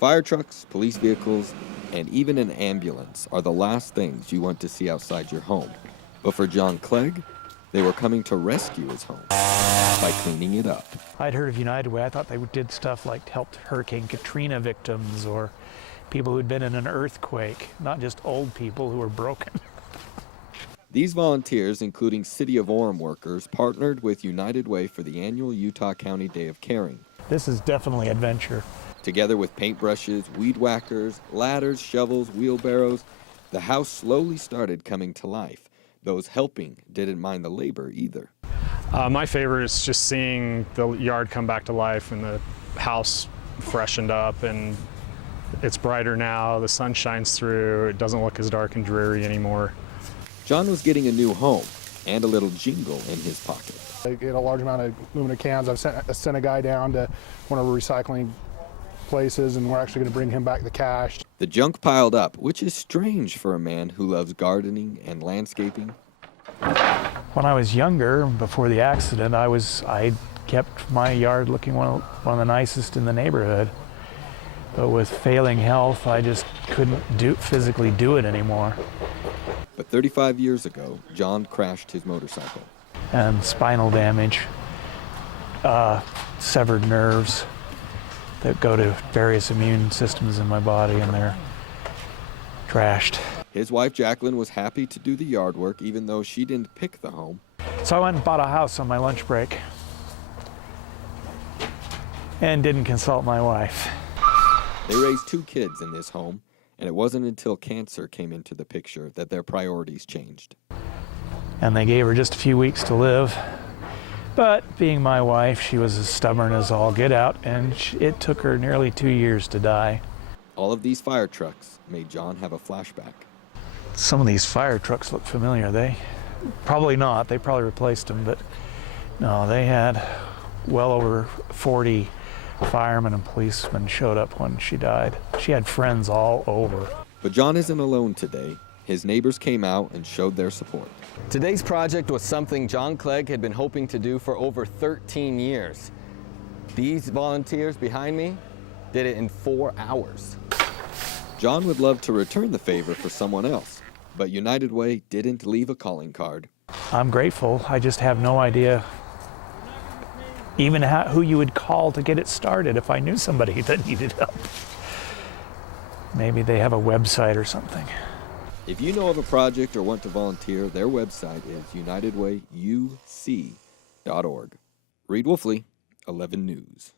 Fire trucks, police vehicles, and even an ambulance are the last things you want to see outside your home. But for John Clegg, they were coming to rescue his home by cleaning it up. I'd heard of United Way. I thought they did stuff like helped Hurricane Katrina victims or people who'd been in an earthquake, not just old people who were broken. These volunteers, including City of Orem workers, partnered with United Way for the annual Utah County Day of Caring. This is definitely adventure. Together with paintbrushes, weed whackers, ladders, shovels, wheelbarrows, the house slowly started coming to life. Those helping didn't mind the labor either. My favorite is just seeing the yard come back to life and the house freshened up, and it's brighter now, the sun shines through, it doesn't look as dark and dreary anymore. John was getting a new home and a little jingle in his pocket. I get a large amount of aluminum cans. I've sent a guy down to one of our recycling places, and we're actually going to bring him back the cash. The junk piled up, which is strange for a man who loves gardening and landscaping. When I was younger, before the accident, I kept my yard looking one of the nicest in the neighborhood. But with failing health, I just couldn't physically do it anymore. But 35 years ago, John crashed his motorcycle. And spinal damage, severed nerves that go to various immune systems in my body, and they're trashed. His wife Jacqueline was happy to do the yard work even though she didn't pick the home. So I went and bought a house on my lunch break and didn't consult my wife. They raised 2 kids in this home, and it wasn't until cancer came into the picture that their priorities changed. And they gave her just a few weeks to live. But being my wife, she was as stubborn as all get out, and it took her nearly 2 years to die. All of these fire trucks made John have a flashback. Some of these fire trucks look familiar. They probably not. They probably replaced them, but no, they had well over 40 firemen and policemen showed up when she died. She had friends all over. But John isn't alone today. His neighbors came out and showed their support. Today's project was something John Clegg had been hoping to do for over 13 years. These volunteers behind me did it in 4 hours. John would love to return the favor for someone else, but United Way didn't leave a calling card. I'm grateful. I just have no idea even who you would call to get it started if I knew somebody that needed help. Maybe they have a website or something. If you know of a project or want to volunteer, their website is unitedwayuc.org. Reed Wolfley, 11 News.